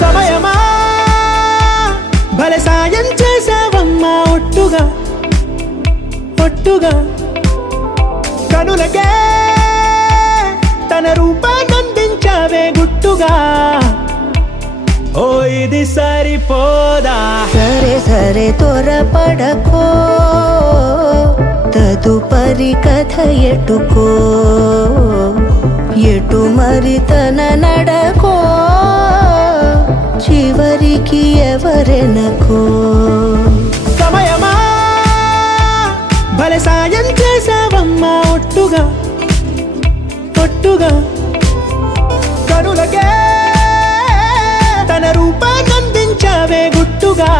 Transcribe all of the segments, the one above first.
సమయమా భలే సాయం చేసావమ్మా ఒట్టుగా ఒట్టుగా కనులకే తన రూపాన్నందించావే గుట్టుగా ఓ ఇది సరిపోదా సరే సరే త్వరపడకో తదుపరి కథ ఎటుకో ఎటు మరి తన నడకో చివరికి ఎవరెనకో సమయమా భలే సాయం చేసావమ్మా ఒట్టుగా ఒట్టుగా కనులకే తన రూపాన్నందించావే గుట్టుగా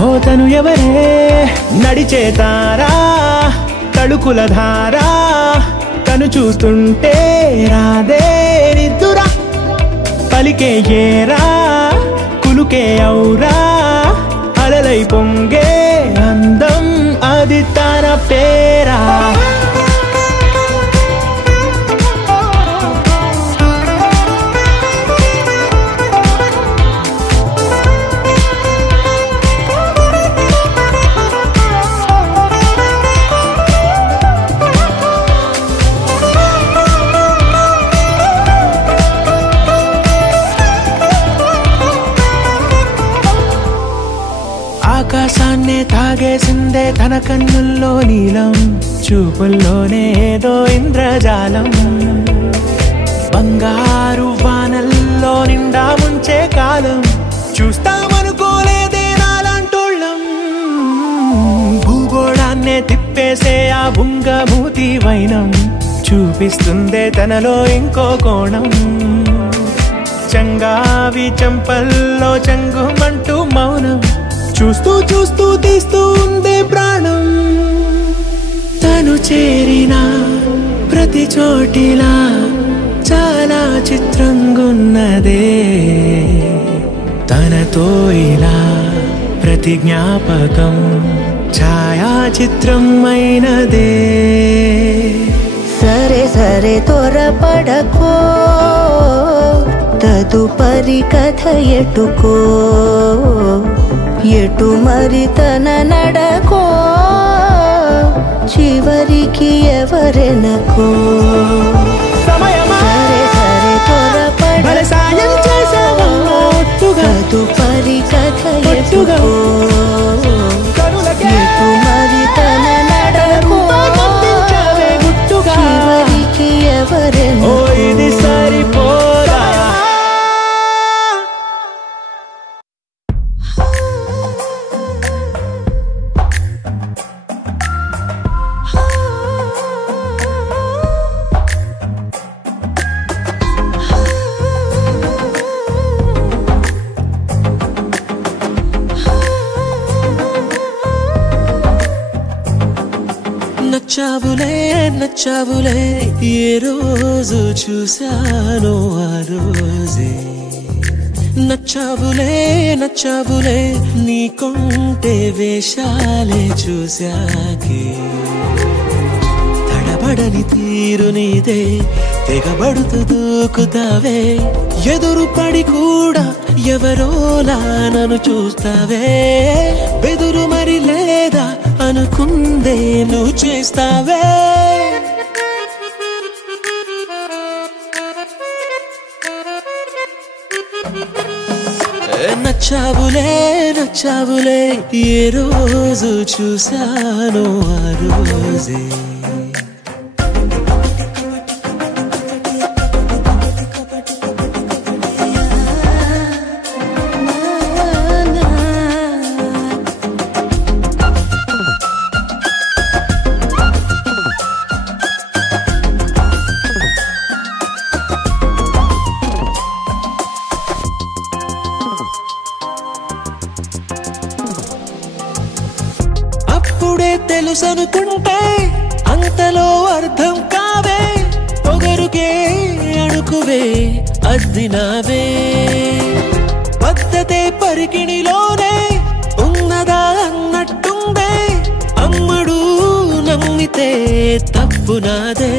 ఓ తను ఎవరే నడిచే తారా తడుకుల ధారా తను చూస్తుంటే రాదే నిద్దురా పలికే ఏరా కులుకే ఔరా అలలై పొంగే అందం అది తన పేరా ఆకాశాన్నే తాగేసిందే తన కన్నుల్లో నీలం చూపుల్లోనే ఏదో ఇంద్రజాలం బంగారు వానల్లో నిండా ముంచే కాలం చూస్తామనుకోలేదే నాలాంటోళ్ళం భూగోళాన్నే తిప్పేసే ఆ బుంగమూతి వైనం చూపిస్తుందే తనలో ఇంకో కోణం చంగావి చెంపల్లో చంగుమంటూ మౌనం చూస్తూ చూస్తూ తీస్తూ ఉందే ప్రాణం తను చేరిన ప్రతి చోటిలా చాలా చిత్రంగున్నదే తనతో ఇలా ప్రతి జ్ఞాపకం ఛాయాచిత్రం అయినదే సరే సరే త్వరపడకో తదుపరి కథ ఎటుకో ఎటు మరి తన నడకో చివరికి ఎవరెనకో సమయమా సరే సరే త్వరపడకో తదుపరి కథ ఎటుకో ఎటు మరి తన నడకో చివరికి ఎవరెనకో ఇది సరిపోదా నచ్చావులే నచ్చావులే ఏ రోజు చూశానో ఆ రోజే నచ్చావులే నచ్చావులే నీ కొంటే వేషాలే చూశాకే తడబడని తీరు నీదే తెగబడుతూ దూకుతావే ఎదురు పడి కూడా ఎవరోలా నన్ను చూస్తావే బెదురు మరి లేదా అనుకుందే నువ్వు చేస్తావే నచ్చావులే నచ్చావులే ఏ రోజు చూశానో ఆ రోజే తెలుసనుకుంటే అంతలో అర్థం కావే పొగరుకే అణుకువే అద్దినావే తప్పు నాదే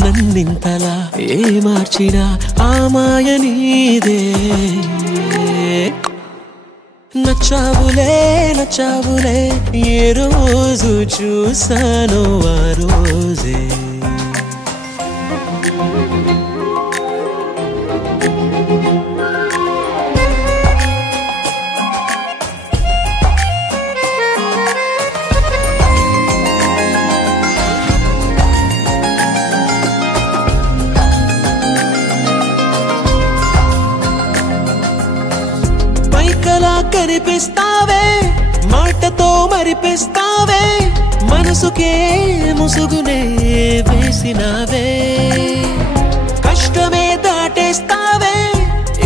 నన్నింతలా ఏ మార్చినా ఆ మాయ నీదే నచ్చావులే నచ్చావులే ఏ రోజు చూసానో ఆ రోజే పైకలా కనిపిస్తావే మాటతో మరిపిస్తావే మనసుకే ముసుగునే వేసినావే కష్టమే దాటేస్తావే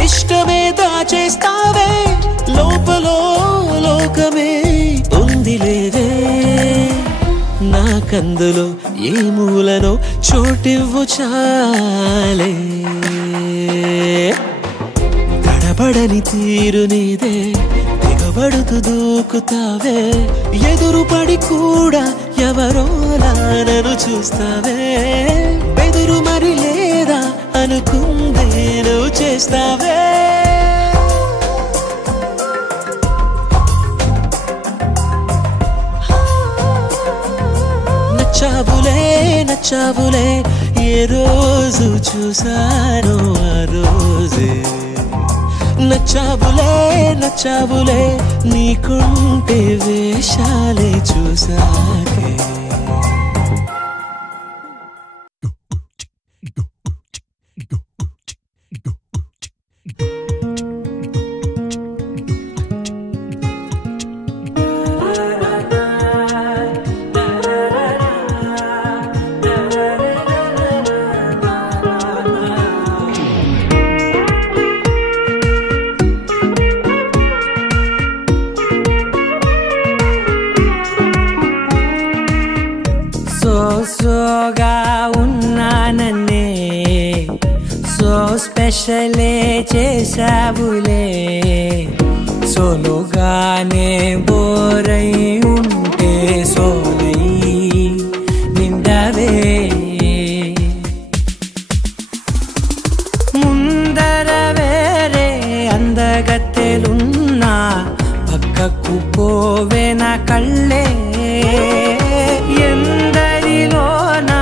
ఇష్టమే దాచేస్తావే లోపలో లోకమే ఉంది లేదే నాకందులో ఏ మూలనో చోటివ్వు చాలే తడబడని తీరు నీదే దిగబడుతూ దూకుతావే ఎదురుపడి కూడా ఎవరోలా నన్ను చూస్తావే బెదురు మరి లేదా అనుకుందే నువ్వు చేస్తావే నచ్చావులే నచ్చావులే ఏ రోజు చూసానో ఆ రోజే నచ్చావులే నచ్చావులే నీకుంటే వేషాలే చూసాకే సోగా ఉన్నానన్నే సో స్పెషలే చేసావులే సోలోగానే బోరై ఉంటే సోలై నిండవే ముందర వేరే అందగత్తెలున్నా పక్కకు పోవే నా కళ్ళే ఎందరిలోనా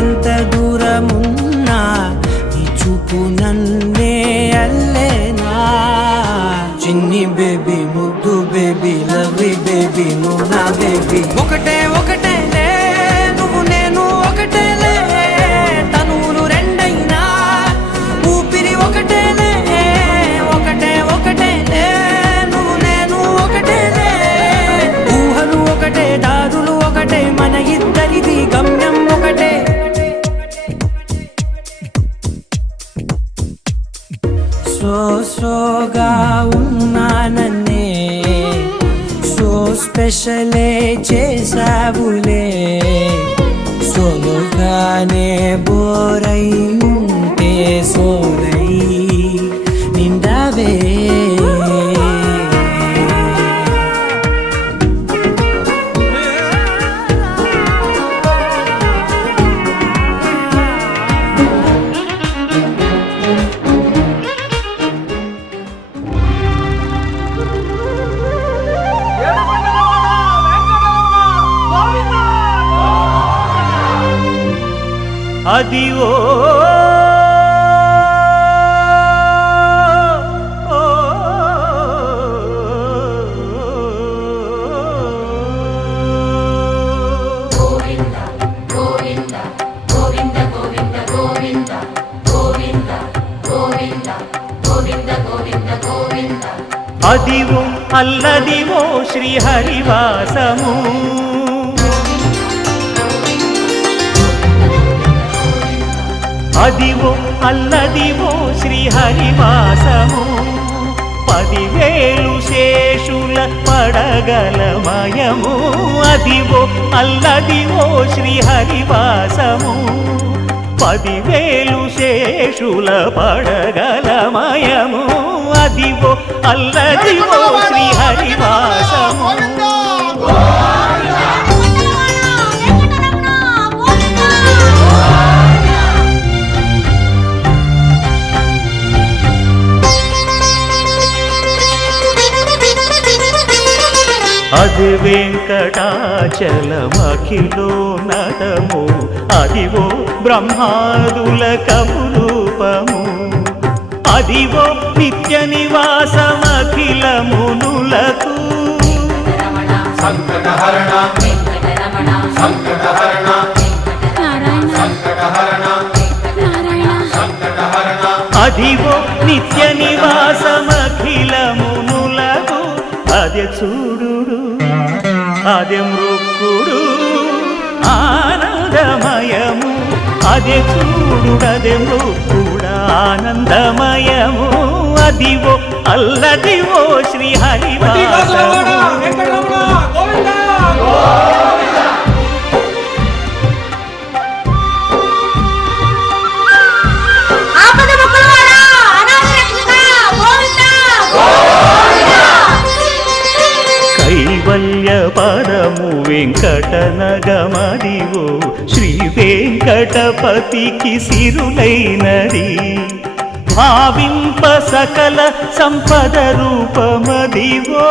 ఎంత దూరమున్నా నీ చూపు నన్నే అల్లేనా చిన్ని బేబీ ముద్దు బేబీ లవ్లీ బేబీ నువ్వు నా బేబీ ఒకటే ఒకటేలే నువ్వు నేను ఒకటేలే తనువులు రెండైనా ఊపిరి ఒకటేలే ఒకటే ఒకటేలే నువ్వు నేను ఒకటేలే ఊహలు ఒకటే దారులు ఒకటే మన ఇద్దరిది గమ్యం ఒకటే సోగా ఉన్నానన్నే సో స్పెషలే చేసావులే సోలోగానే బోరై ఉంటే సోలై నిండవే అదివో అదివో అల్లదివో శ్రీహరివాసము అదివో అల్లదివో శ్రీహరివాసము 10,000 శేషుల పడగలమయము అదివో అల్లదివో శ్రీహరివాసము 10,000 శేషుల పడగలమయము అదివో అల్లదివో శ్రీహరివాసము అది వెంకటాచలమఖిలో నటము అదివో బ్రహ్మాదుల కపురూపము అదివో నిత్య నివాసమఖిల మునులకు సంకటహరణ సంకటహరణ సంకటహరణ సంకటహరణ అదివో నిత్య నివాసమఖిల మునులకు అదే చూడుడు అదే మృక్కుడు ఆనందమయము అదే చూడుడదే మృక్కుడు ఆనందమయము అదివో అల్లదివో శ్రీ హరివాసము కైవల్య పదము వెంకటనగమదివో శ్రీ వెంకటపతికి సిరులైనది భావింప సకల సంపద రూపమదివో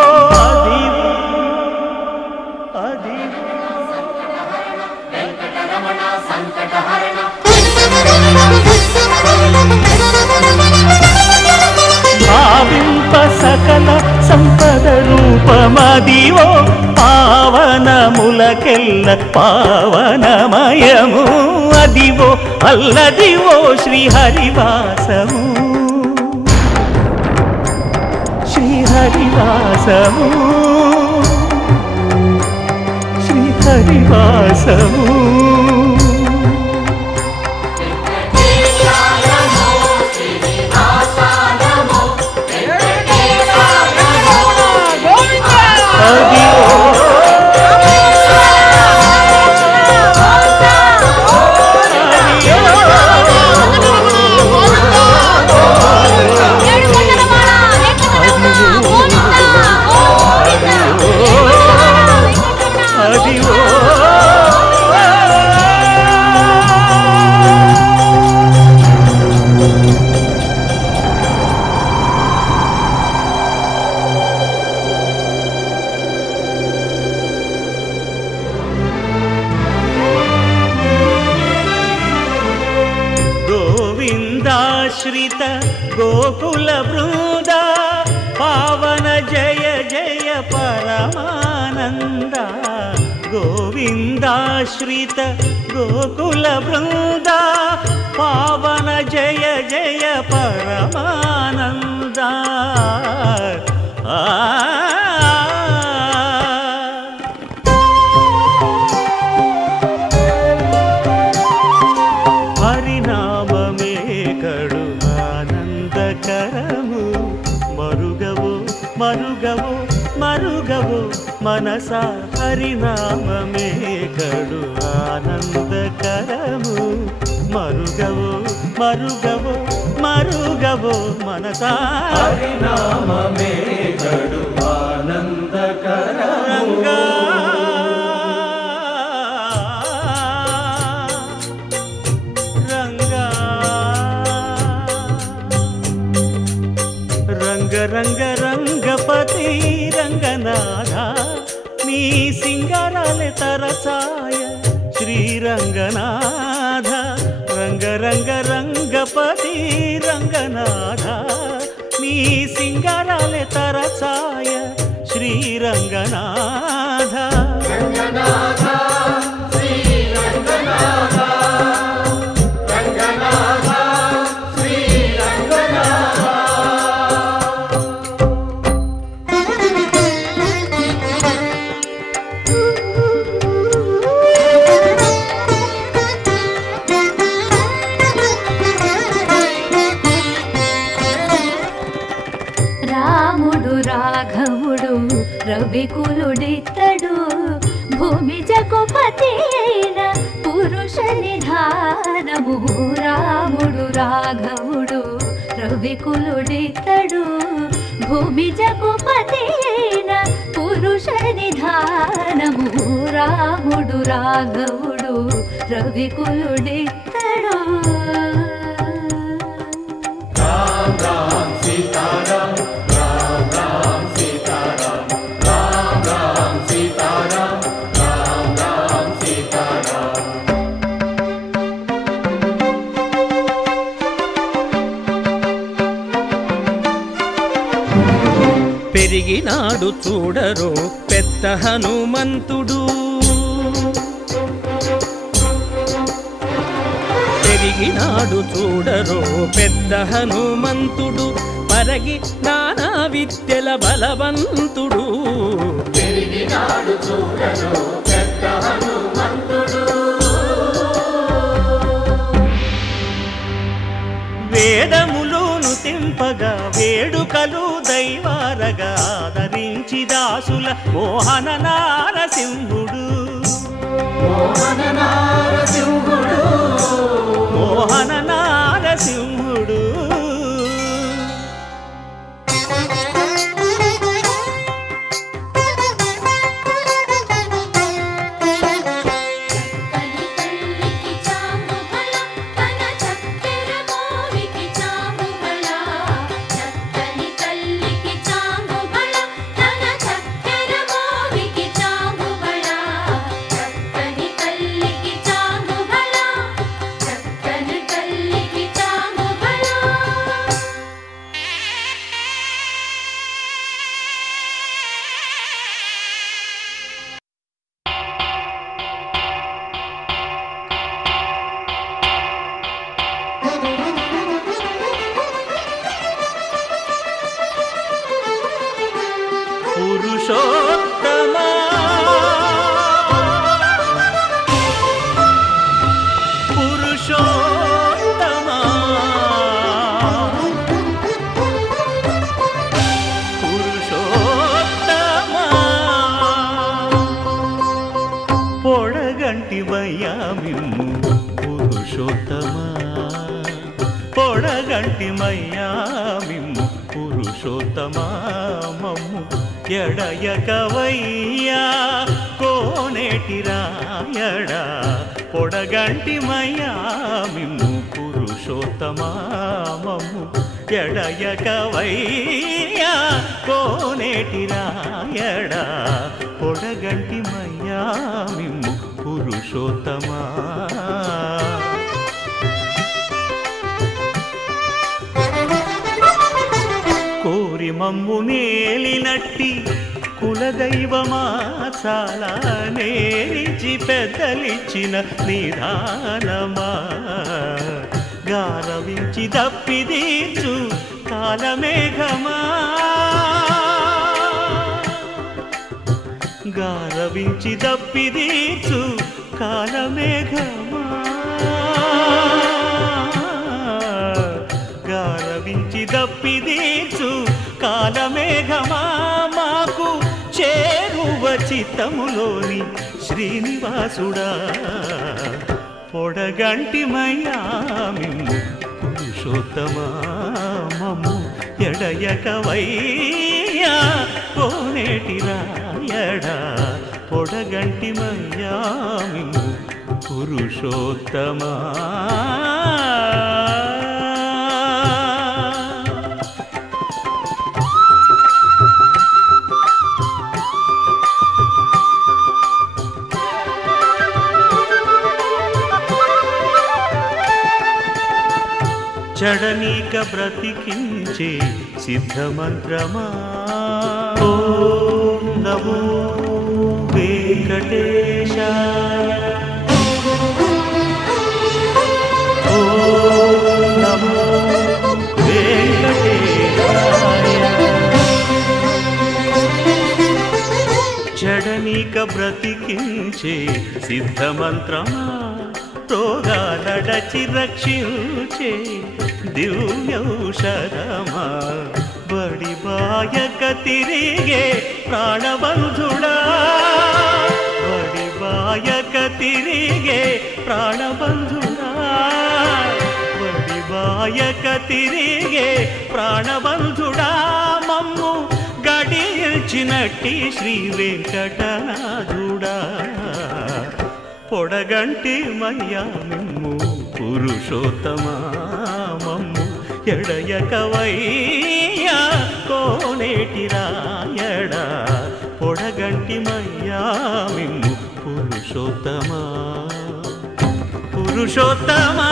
భావింప సకల సంపద రూపమదివో పావనములకెల్ల పావనమయము అదివో అల్లదివో శ్రీ హరివాసము శ్రీ హరివాసము శ్రీ హరివాసము గోవిందాశ్రిత గోకుల బృంద పావన జయ జయ పరమానంద గోవిందాశ్రిత గోకుల బృంద పావన జయ జయ పరమానంద హరినామమే కడు ఆనందకరము మరుగవు మరుగవు మరుగవు మనస హరినామమే కడు ఆనందకరము మరుగవు మరుగవు మరుగవు మనస హరినామమే కడు ఆనందకరము రంగ రంగపతి రంగనాథ నీ సింగారాలే తరసాయ శ్రీరంగనాథ రంగ రంగ రంగపతి రంగనాథ నీ సింగారాలే తరసాయ శ్రీరంగనాథ రంగనాథ శ్రీరంగనాథ రంగనాథ శ్రీరంగనాథ రవికులుడితడు భూమి జగపతి అయిన పురుష నిధానము రాముడు రాఘవుడు రవికులుడితడు భూమి జగపతి అయిన పురుష నిధానము రాముడు రాఘవుడు రవికులుడితడు రామ్ రామ్ సీతారాం రామ్ రామ్ సీతారాం రామ్ రామ్ సీతారాం పెరిగినాడు చూడరో పెద్ద హనుమంతుడు పెరిగినాడు చూడరో పెద్ద హనుమంతుడు పరగి నానా విద్యల బలవంతుడు పెరిగినాడు చూడరో పెద్ద హనుమంతుడు వేదములోను తెంపగా వేడుకలు దైవారగా ఆదరించి దాసుల మోహన నారసింహుడు మోహన నారసింహుడు మోహన నారసింహుడు పురుషోత్తమా పురుషోత్తమా పురుషోత్తమా పొడగంటివయ్యా మిమ్ము పురుషోత్తమా పొడగంటిమయ్యా మిమ్ము పురుషోత్తమా మమ్ము ఎడయకవయ్యా కోనేటి రాయడా పొడగంటిమయ్యా మిమ్ము పురుషోత్తమా మమ్ము ఎడయకవయ్యా కోనేటి రాయడా పొడగంటిమయ్యా మిమ్ము పురుషోత్తమా కోరి మమ్ము నేలినట్టి కులదైవమా చాలా నేరిచి పెద్దలిచ్చిన నిధానమా గారవించి దప్పిదీచు కాలమేఘమా గారవించి దప్పిదీచు కాలమేఘమా గారవించి దప్పిదీచు కాలమేఘమా మాకు చేరువ చిత్తములోని శ్రీనివాసుడా పొడగంటిమయ్యా మిమ్ము పురుషోత్తమా మమ్ము ఎడయకవయ్యా కోనేటి రాయడా పొడగంటిమయ్యా మిమ్ము పురుషోత్తమా జడనీక బ్రతికించే సిద్ధమంత్రమా ఓం నమో వెంకటేశాయ ఓం నమో వెంకటేశాయ జడనీక బ్రతికించే సిద్ధమంత్రమా రోగాలడచి రక్షించే దివ్యౌషధమా బడి బాయక తిరిగే ప్రాణబంధుడా బడి బాయక తిరిగే ప్రాణబంధుడా బడి బాయక తిరిగే ప్రాణబంధుడా మమ్ము గడిచినట్టి శ్రీ వెంకటనాథుడా పొడగంటి మయ్యా మిమ్ము పురుషోత్తమా మమ్ము ఎడయకవయ్యా కోనేటి రాయడా పొడగంటి మయ్యా మిమ్ము పురుషోత్తమా పురుషోత్తమా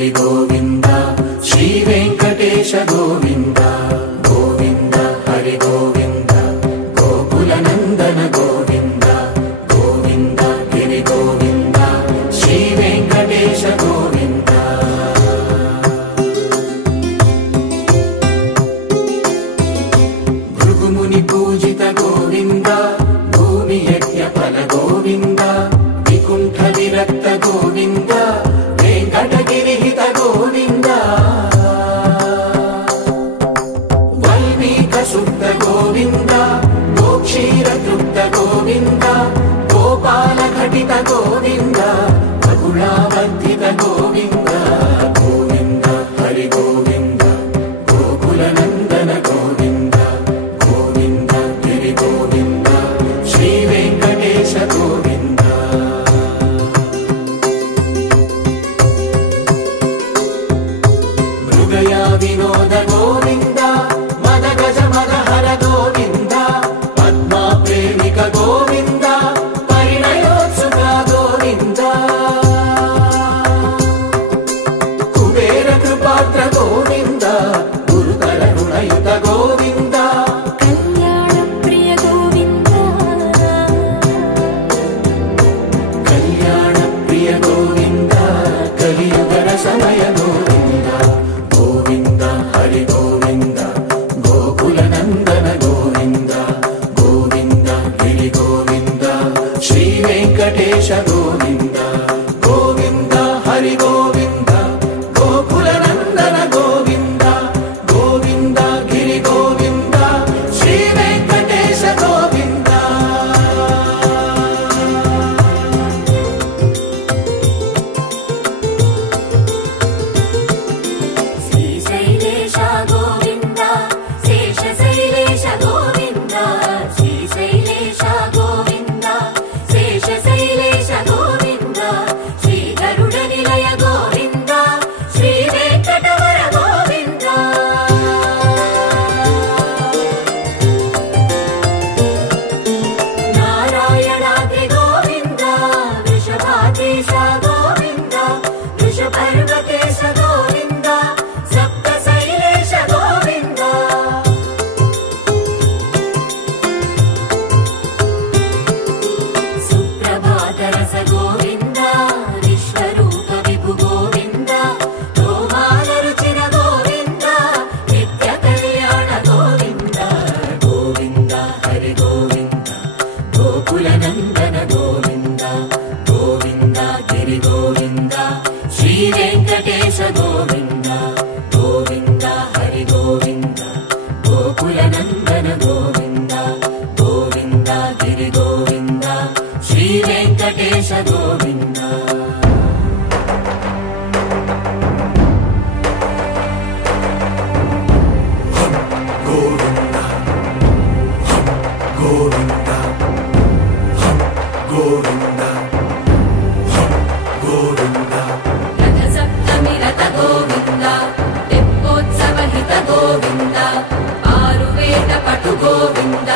గిరి గోవింద శ్రీ వెంకటేశ గోవింద గోవింద హరి గోవింద గోకుల నందన గోవింద గోవింద గిరి గోవింద శ్రీ వెంకటేశ గోవింద భృగుముని పూజిత గోవింద భూమి యజ్ఞ ఫల గోవింద వికుంఠ విరక్త గోవింద వెంకటగిరిహిత గోవింద వల్మీక శుద్ధ గోవింద గోక్షీర తృప్త గోవింద గోపాల ఘటిత గోవింద బహుళావర్ధిత గోవింద గోవింద హరి గోవింద గోకుల నందన గోవింద గోవింద గిరి గోవింద శ్రీ వెంకటేశ గోవింద మృగయా వినోద గోవింద మద గజ మద హర గోవింద పద్మా ప్రేమిక గోవింద పరిణయోత్సుక గోవింద కుబేర కృపాత్ర గోవింద గురుతర రుణయుత గోవింద కళ్యాణ ప్రియ గోవింద కళ్యాణ ప్రియ గోవింద కలియుగ రసమయ గోవింద గోవింద హరి గోవింద గోకుల నందన గోవింద గోవింద గిరి గోవింద శ్రీ వెంకటేశ గోవింద గోవింద హరి గోవింద గోకుల నందన గోవింద గోవింద గిరి గోవింద శ్రీ వెంకటేశ గోవింద శ్రీశైలేశ గోవింద శేషశైలేశ గోవింద శ్రీశైలేశ గోవింద శేషశైలేశ గోవింద శ్రీ గరుడ నిలయ గోవింద శ్రీ వెంకటవర గోవింద నారాయణాద్రి గోవింద వృషభాదేశ గోవింద వృషపర్వతేశ గోవింద సప్తశైలేశ గోవింద సుప్రభాతరస గోవింద విశ్వరూప విభు గోవింద గోమాల రుచిన గోవింద నిత్య కళ్యాణ గోవింద గోవింద హరి గోవింద గోకుల నందన గోవింద గోవింద గిరి గోవింద శ్రీ వెంకటేశ గోవింద గోవింద హరి గోవింద గోకుల నందన గోవింద గోవింద గిరి గోవింద శ్రీ వెంకటేశ గోవింద గోవింద గోవింద గోవింద గోవింద రథ సప్తమి రథ గోవింద తెప్పోత్సవ హిత గోవింద ఆరువేద పటు గోవింద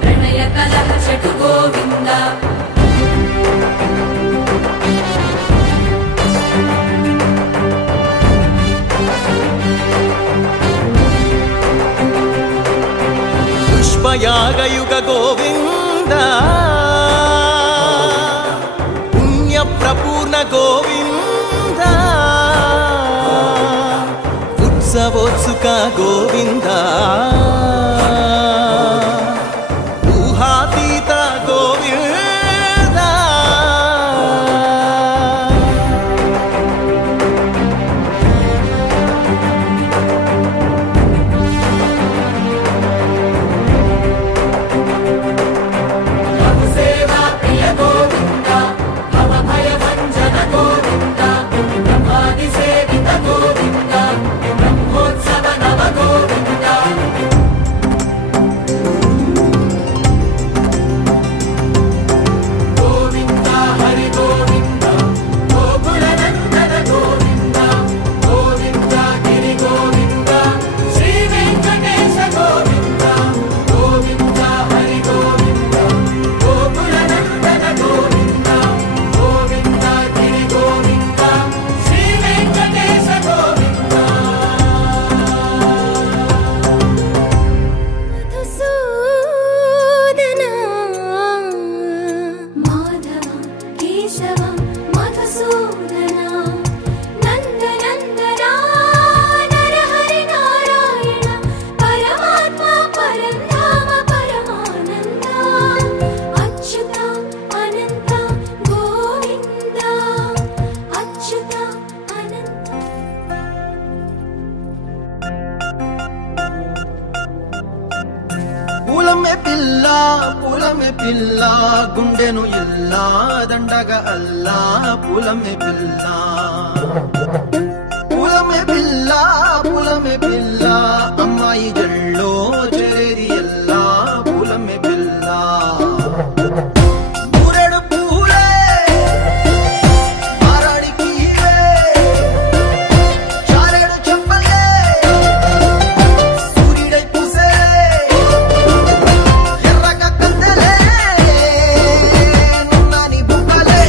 ప్రణయ కలహ షటు గోవింద పుష్పయాగయుగ గోవింద పుణ్య ప్రపూర్ణ గోవింద ఉత్సవోత్సుక గోవింద ఊహాతీత గోవింద సేవా ప్రియ గోవింద భవ భయ భంజన గోవింద బ్రహ్మాది సేవిత గోవింద బ్రహ్మోత్సవ నవ గోవింద పులమే పిల్ల పులమే పిల్ల గుండెను ఇల్లా దండగా అల్లా పులమే పిల్ల పులమే పిల్ల పులమే పిల్ల అమ్మాయి జల్లో చేరేది ఎల్లా పులమే పిల్ల మూరెడు పూలే మారాడికి చారేడు చెప్పలే సూర్యుడై పూసే ఎర్రగా కత్తెలే నున్నాని బుక్కలే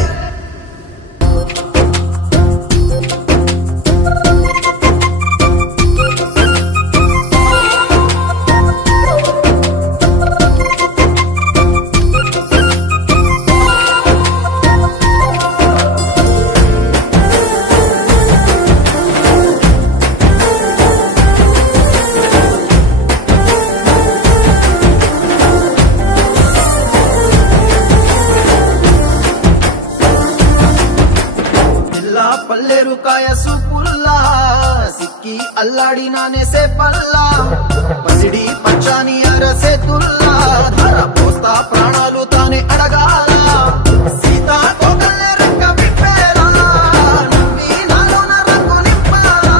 పల్లేరు కాయసు పుల్లా సిక్కి అల్లాడి నానేసే పల్లా పసిడి పచ్చాని అరసే తుల్లా ధర పోస్తా ప్రాణాలు తానే అడగాల సీతా కోకల్లే రెక్క విప్పేలా నవ్వి నాలోన రంగు నింపాలా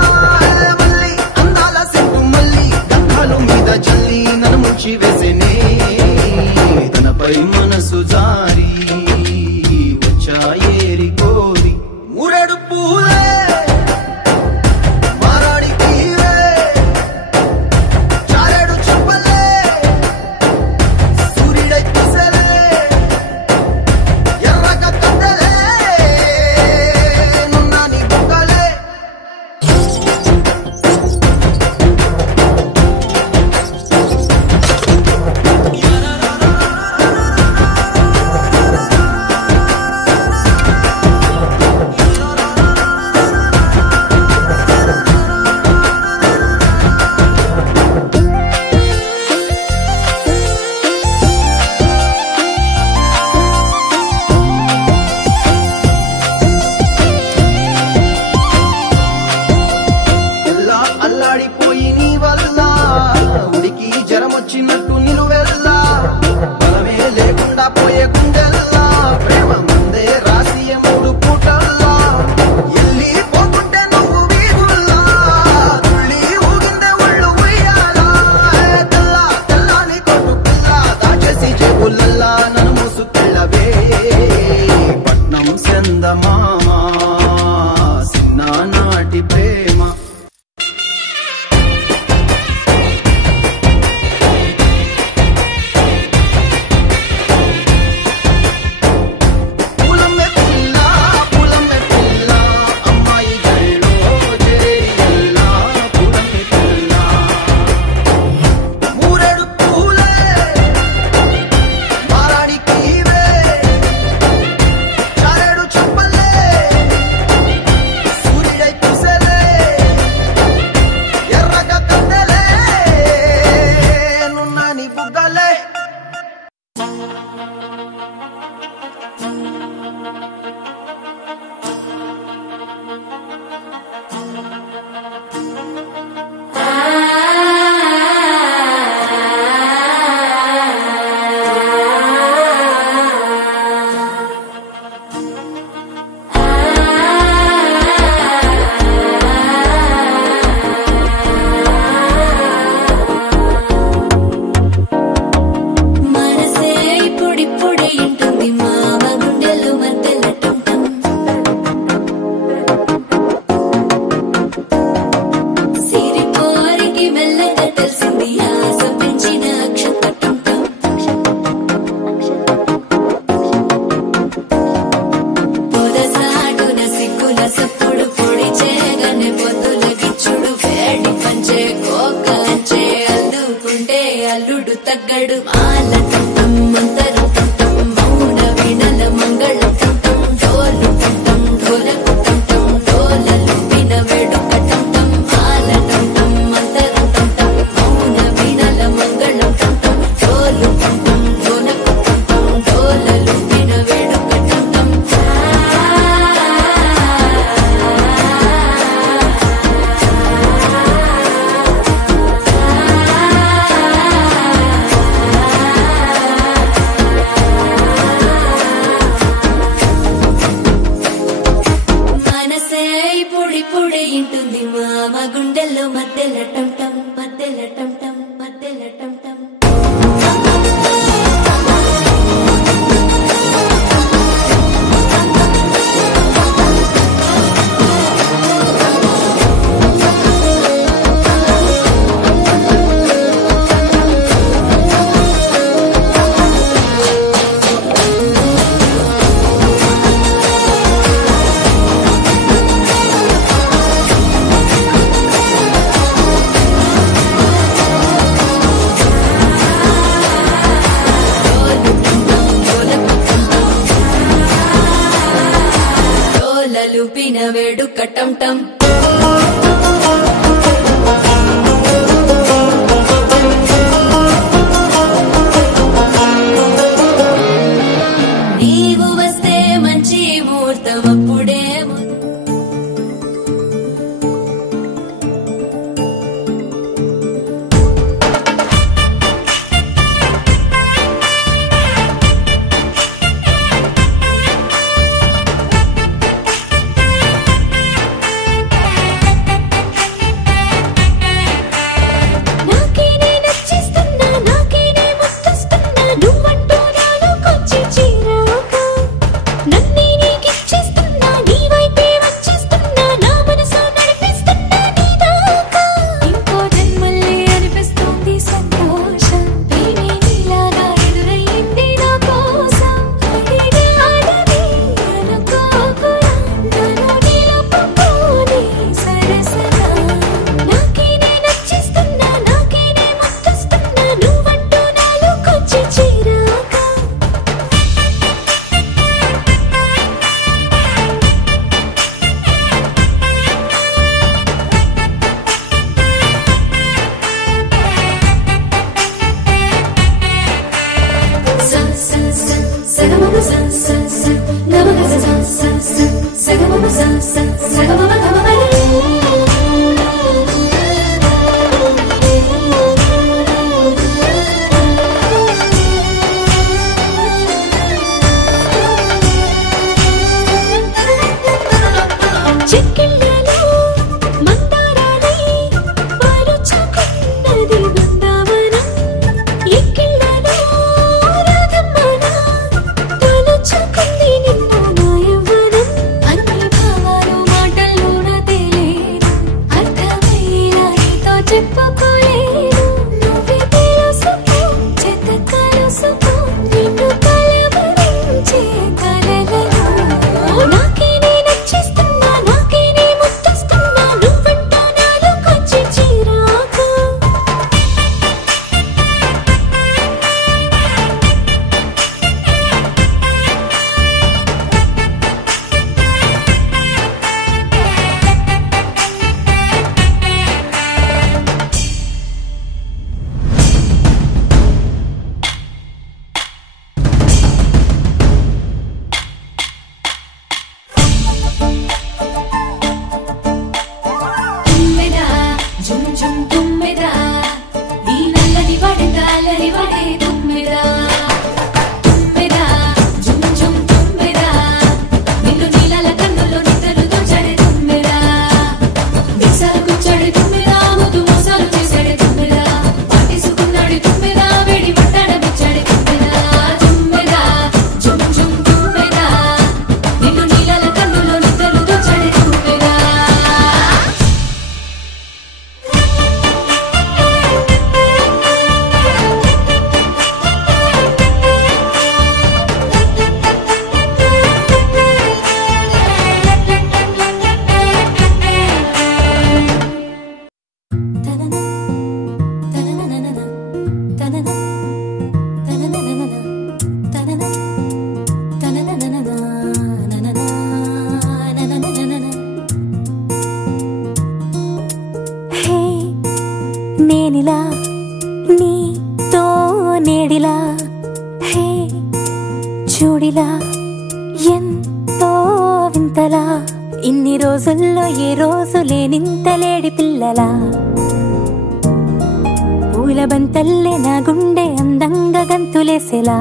మళ్ళీ అందాల సెట్టు మళ్ళీ గంధాలు మీద చల్లి నన్ను ముంచి వేసేనే తనపై మనసు జారి వచ్చాయేరి కోరి మూరెడు పూలే మారాడికి చారేడు చెప్పలే సూర్యుడై పూసలే ఎర్రగా కత్తెలే నున్నాని బుక్కలే అల్లాడిపోయి నీ వల్ల ఉడికి జ్వరం వచ్చినట్టు నిలువెల్లా బలమే లేకుండా పోయే గుండెల్లా ప్రేమ ముందే రాసి మూడు పూటల్లా ఎల్లి పోతుంటే నువ్వు వీగుల్లా తుళ్ళి ఊగిందే ఒళ్ళు ఉయ్యాలా తెల్లా తెల్లాని కొట్టు పిల్ల దాచేసి చెవులల్లా నన్ను మూసుకెళ్ళవే పట్నం చందమామా చిన్ననాటి ప్రేమ అల్లుడు తగ్గడు మాల కంఠం మంతర కంఠం మౌన వినల మంగళ కంఠం డోలు కంఠం ఢోలకు కంఠం డోలలు విన వేడుక కంఠం మాల కంఠం మంతర కంఠం మౌన వినల మంగళ కంఠం డోలు కంఠం ఢోలకు కంఠం డోలలు విన వేడుక కంఠం ఇప్పుడే ఇంటుంది మామ గుండెల్లో మధ్యల టంటం మధ్యల టంటం మధ్యల టంటం లూపిన వేడుక టంటం నీవు వస్తే మంచి ముహూర్తం అప్పుడే నేనిలా నీతో నేడిలా హే చూడిలా ఎంతో వింతలా ఇన్ని రోజుల్లో ఏ రోజు లేనింత లేడి పిల్లలా పూల బంతల్లే నా గుండె అందంగా గంతులేసేలా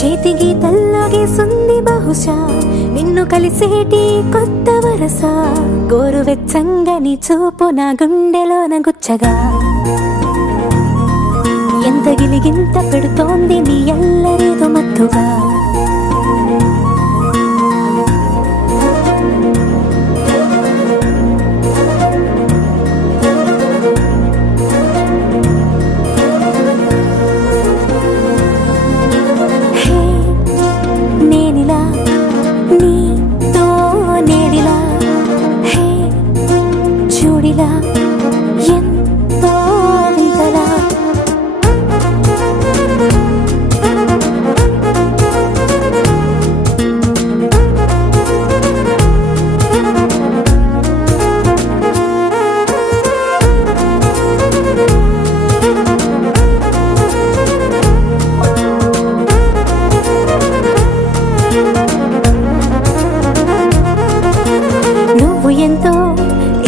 చేతి గీతల్లో గీసుంది బహుశా నిన్ను కలిసేటి కొత్త వరస గోరువెచ్చంగని చూపు నా గుండెలోన గుచ్చగా ఎంత గిలిగింత పెడుతోంది నీ ఎల్లరేదో మత్తుగా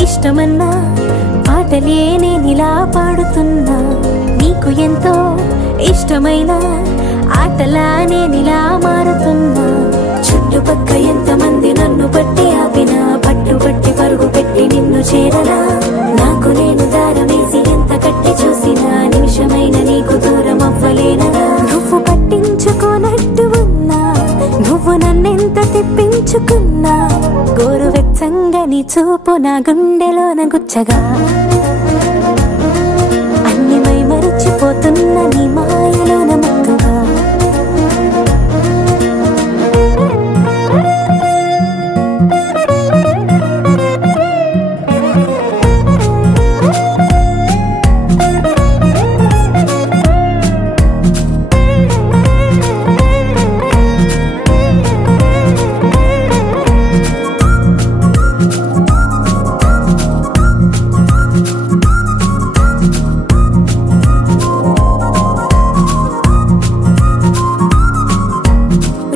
ఇష్టమన్నా పాటలే నేనిలా పాడుతున్నా నీకు ఎంతో ఇష్టమైన ఆటలా నేనిలా మారుతున్నా చుట్టుపక్క ఎంతమంది నన్ను పట్టి ఆపినా పట్టుబట్టి పరుగు పెట్టి నిన్ను చేరనా నాకు నేను దారమేసి ఎంత కట్టి చూసినా నిమిషమైన నీకు దూరం అవ్వలేననా నువ్వు పట్టించుకోనట్టు ఉన్నా నువ్వు నన్నెంత తిప్పించుకున్నా గోరువెచ్చంగా నీ చూపు నా గుండెలోన గుచ్చగా అన్ని మై మరిచిపోతున్న నీ మాయలోన మత్తుగా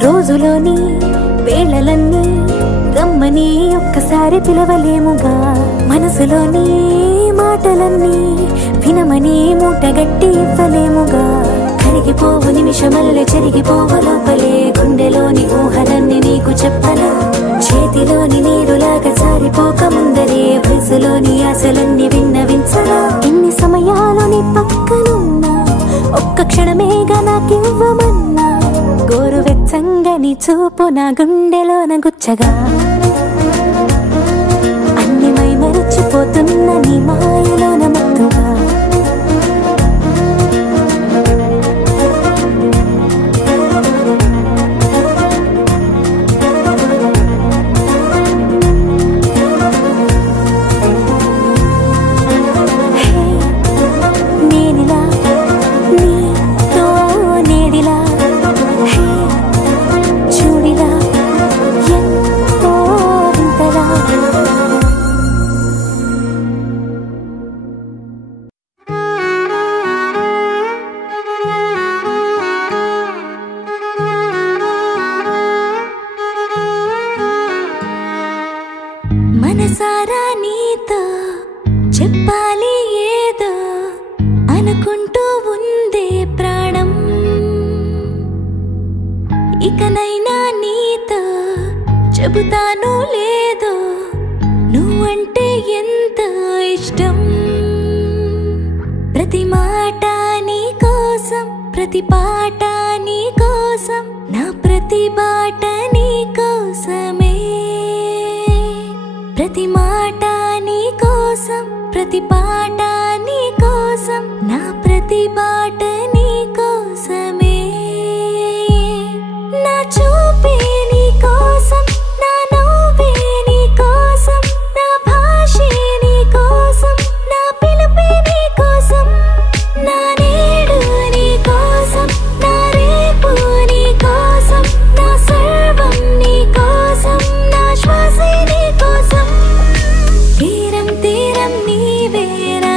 రోజులోని వేళలన్నీ రమ్మని ఒక్కసారి పిలవలేముగా మనసులోని మాటలన్నీ వినమని మూటగట్టి ఇవ్వలేముగా కరిగిపోవు నిమిషమల్లె చెరిగిపోవు లోపలే గుండెలోని ఊహలన్నీ నీకు చెప్పనా చేతిలోని నీరులాగా జారిపోక ముందరే వయసులోని ఆశలన్నీ విన్నవించనా ఇన్ని సమయాలు నీ పక్కనున్నా ఒక్క క్షణమేగా నాకివ్వమన్నా గోరువెచ్చంగా నీ చూపు నా గుండెలోన గుచ్చగా అన్ని మై మరిచిపోతున్న నీ మాయలోన మత్తుగా మనసారా నీతో చెప్పాలి ఏదో అనుకుంటూ ఉందే ప్రాణం ఇకనైనా నీతో చెబుతాను లేదో నువ్వంటే ఎంత ఇష్టం ప్రతి మాట నీ కోసం ప్రతి పాట నీ కోసం నా ప్రతి బాట నీ కోసమే ప్రతి మాట నీ కోసం ప్రతి పాట నీ కోసం నా ప్రతి బాట నీ కోసమే నా చూపే నీ కోసం నా నవ్వే నీ కోసం నా భాషే నీ కోసం నా పిలుపే నీ కోసం నా నేడు నీ కోసం నా రేపు నీ కోసం నా సర్వం నీ కోసం నా శ్వాసే నీ కోసం తీరం తీరం నీవే నా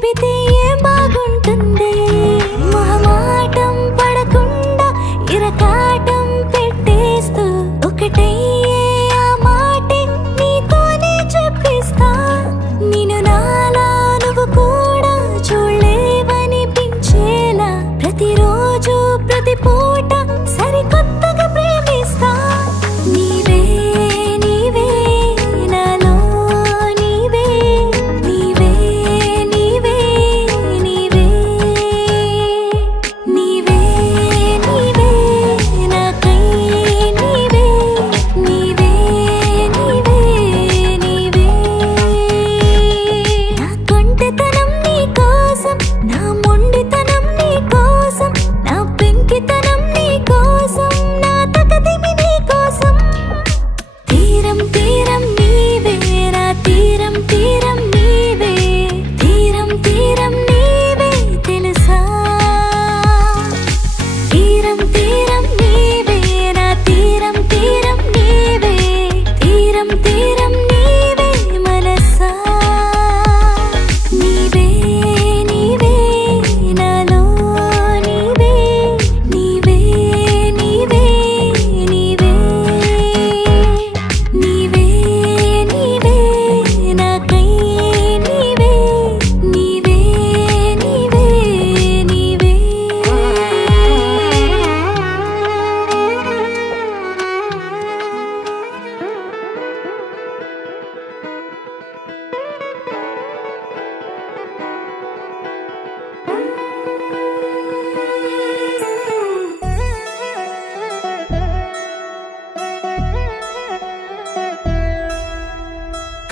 చెబితే ఏం బాగుంటుంది మొహమాటం పడకుండా ఇరకాటం పెట్టేస్తూ ఒకటయ్యే ఆ మాటే నీతోనే చెప్పిస్తా నిన్ను నాలా నువ్వు కూడా చూడలేవనిపించేలా ప్రతిరోజు ప్రతి పూట సరికొత్తగా ప్రేమిస్తా నీవే నీవే నాలో నీవే నీవే నీవే నీవే నీవే నీవే నాకై నీవే నీవే నీవే నీవే నా కొంటెతనం నీ కోసం నా మొండితనం నీ కోసం నా పెంకితనం నీ కోసం నా తకదిమి నీ కోసం తీరం తీరం నీవే నా తీరం తీరం నీవే తీరం తీరం నీవే తెలుసా తీరం తీరం నీవే నా తీరం తీరం నీవే తీరం తీరం నీవే మనసా నీవే నీవే నాలో నీవే నీవే నీవే నీవే నీవే నీవే నాకై నీవే నీవే నీవే నీవే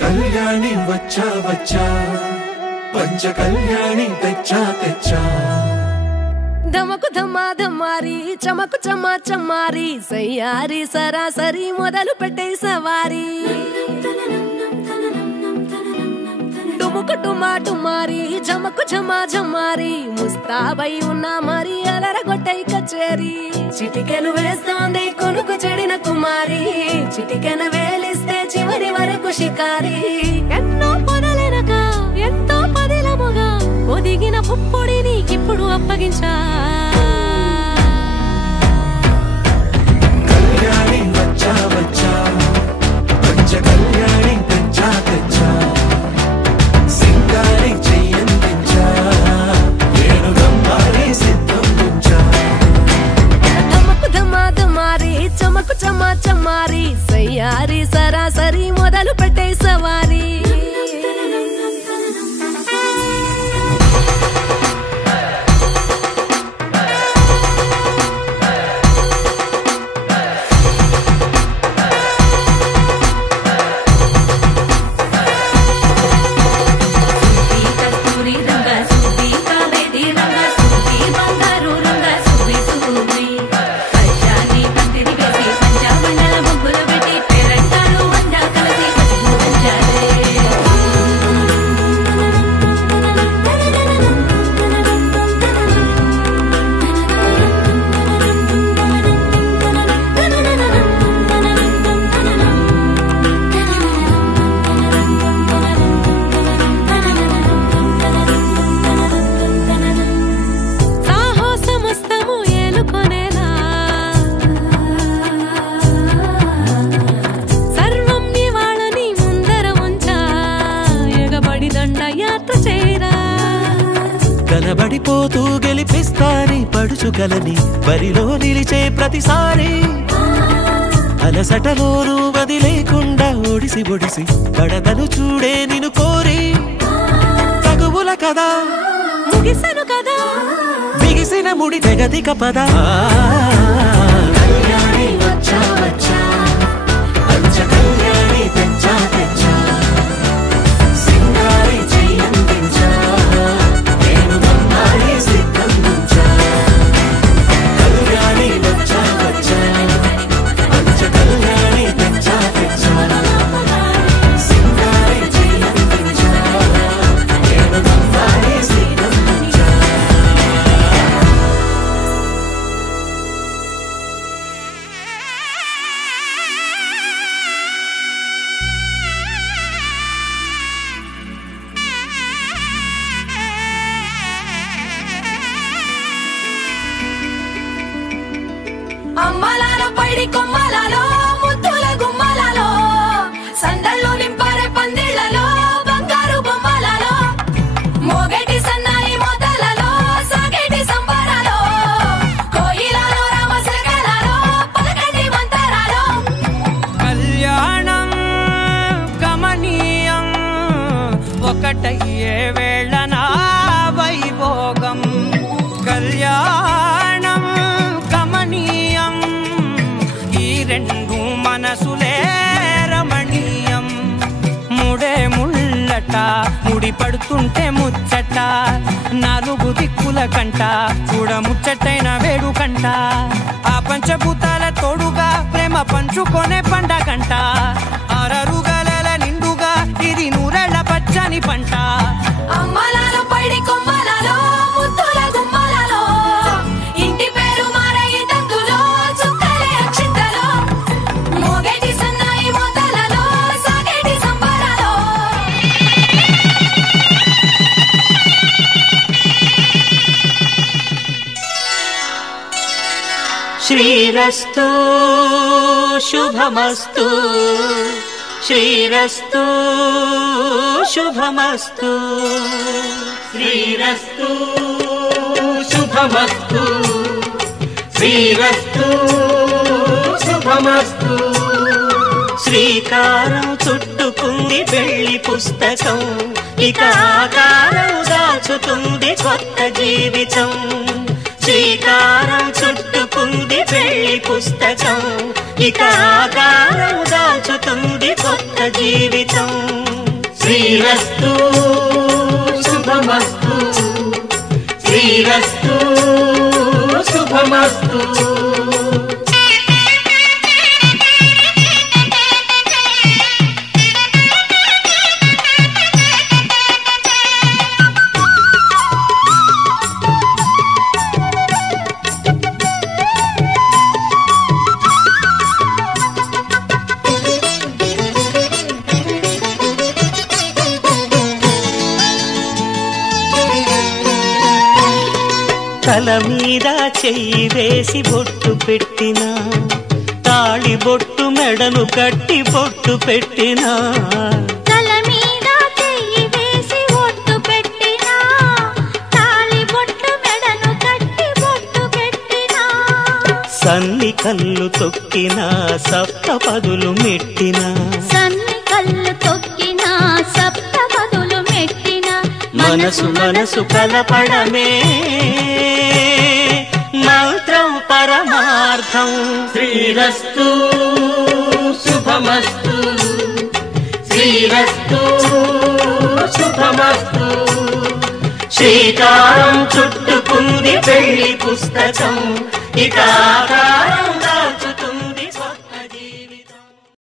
కళ్యాణి వచ్చా వచ్చా పంచ కళ్యాణి తెచ్చా తెచ్చా ధమకు ధమా ధమారి చమకు చమా చమారి సయ్యారి సరాసరి మొదలు పెట్టే సవారి డుముకు డుమా డుమారి ఝమకు ఝమా ఝమారి ముస్తాబై ఉన్నా మరి అలరగొట్టై కచేరి చిటికెను వేస్తోంది కొనుకు చెడిన కుమారి చిటికెను వేలిస్తే చివరి వరకు షికారి ఎన్నో పొదలెనక ఎంతో పదిలముగా ఒదిగిన పుప్పొడి నీకిప్పుడు అప్పగించా కళ్యాణి వచ్చా వచ్చా పంచ కళ్యాణి తెచ్చా తెచ్చా సింగారి చెయ్యందించా నేను గమ్మారి సిద్ధం ఉంచా ధమకు ధమా ధమారి చమకు చమా చమారి సయ్యారి సరాసరి మొదలు పెట్టే సవారి కస్తూరి రంగ సుబ్బి కావేరి రంగ సుబ్బి బంగారు రంగ సుబ్బి సుబ్బి పచ్చాని పందిరి వేసి పంచామండల ముగ్గులు పెట్టి పేరంటాలు వండా కలిసి పసుపు పంచాలే సాహసమస్తము ఏలుకొనేలా సర్వం ఇవాళని ముందర ఉంచా ఎగబడి దండ యాత్ర చేయరా కనబడిపోతూ గెలిపిస్తాని పడుచుకలని బరిలో నిలిచే ప్రతిసారి అలసటలోనూ వదిలేకుండా ఒడిసి ఒడిసి పడతను చూడే నిన్ను కోరి తగువుల కదా ముగిసను కదా బిగిసిన ముడి తెగదిక పద కళ్యాణి వచ్చా వచ్చా పంచ కళ్యాణి తెచ్చా తెచ్చా సింగారి చెయ్యందించా నేను గమ్మారి సిద్ధం ఉంచా కళ్యాణి వచ్చా వచ్చా పంచ కళ్యాణి తెచ్చా తెచ్చా సింగారి చెయ్యందించా నేను గమ్మారి సిద్ధం ఉంచా ఒకటయ్యే వేళ నా వైభోగం కళ్యాణం కమనీయం ఈ రెండు మనసులే రమణీయం ముడే ముళ్ళట ముడి పడుతుంటే ముచ్చట నాలుగు దిక్కుల కంట చూడ ముచ్చటైన వేడుకంట ఆ పంచభూతాల తోడుగా ప్రేమ పంచుకొనే పండగంట ఆరరుగల నిండుగా ఇది నూరెళ్ళ పచ్చని పంట అమ్మలాలో పడి కొమ్మలలో ముద్దుల గుమ్మలలో ఇంటి పేరు మారయి తందులో చుక్కలే అక్షింతలో మోగేటి సన్నాయి మోతలలో సాగేటి సంబరాలో శ్రీరస్తు శుభమస్తు శ్రీరస్తు శుభమస్తు శ్రీరస్తు శుభమస్తు శ్రీరస్తు శుభమస్తు శ్రీకారం చుట్టుకుంది పెళ్లి పుస్తకం ఇక ఆకారం దాచుతుంది కొత్త జీవితం శ్రీకారం చుట్టుకుంది పెళ్లి పుస్తకం ఇక ఆకారం దాచుతుంది కొత్త జీవితం శ్రీరస్తు శుభమస్తు శ్రీరస్తు శుభమస్తు తల మీద చెయ్యి వేసి బొట్టు పెట్టినా తాళి బొట్టు మెడను కట్టి బొట్టు పెట్టినా తల మీద చెయ్యి వేసి బొట్టు పెట్టినా తాళి బొట్టు మెడను కట్టి బొట్టు పెట్టినా సన్ని కళ్ళు తొక్కినా సప్తపదులు మెట్టినా సన్ని కళ్ళు తొక్కినా సప్తపదులు మెట్టినా మనసు మనసు కలపడమే మంత్రం పరమార్థం శ్రీరస్తు శుభమస్తు శ్రీరస్తు శుభమస్తు శ్రీకారం చుట్టుకుంది పెళ్లి పుస్తకం ఇక ఆకారం